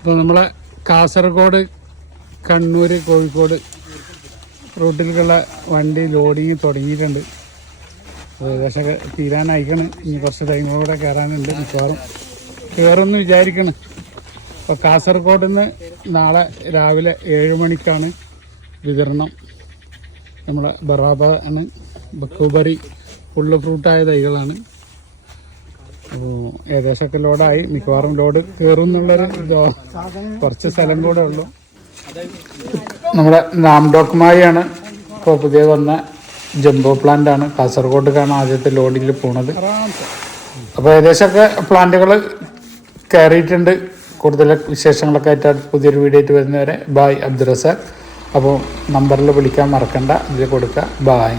ഇപ്പോൾ നമ്മളെ കാസർഗോഡ് കണ്ണൂർ കോഴിക്കോട് റൂട്ടിലേക്കുള്ള വണ്ടി ലോഡിങ് തുടങ്ങിയിട്ടുണ്ട്. ഏകദേശം തീരാനായിക്കണം. ഇനി കുറച്ച് ടൈമോടെ കയറാനുണ്ട്. മിക്കവാറും കയറുമെന്ന് വിചാരിക്കണം. അപ്പോൾ കാസർഗോഡ് നിന്ന് നാളെ രാവിലെ 7 മണിക്കാണ് വിതരണം. നമ്മളെ ബറാബ ആണ്, ബക്കൂബറി ഫുള്ള് ഫ്രൂട്ടായ തൈകളാണ്. അപ്പോൾ ഏകദേശമൊക്കെ ലോഡായി. മിക്കവാറും ലോഡ് കയറും എന്നുള്ളൊരു കുറച്ച് സ്ഥലം കൂടെ ഉള്ളു. നമ്മുടെ നാംഡോക്മായാണ് ഇപ്പോൾ പുതിയ വന്ന ജംബോ പ്ലാന്റ് ആണ്. കാസർഗോഡേക്കാണ് ആദ്യത്തെ ലോഡിൽ പോണത്. അപ്പോൾ ഏകദേശമൊക്കെ പ്ലാന്റുകൾ കയറിയിട്ടുണ്ട്. കൂടുതൽ വിശേഷങ്ങളൊക്കെ ആയിട്ട് പുതിയൊരു വീഡിയോ ആയിട്ട് വരുന്നവരെ ബായ് അബ്ദുറസാഖ്. അപ്പോൾ നമ്പറിൽ വിളിക്കാൻ മറക്കണ്ട, ഇതിൽ കൊടുക്കുക. ബായ്.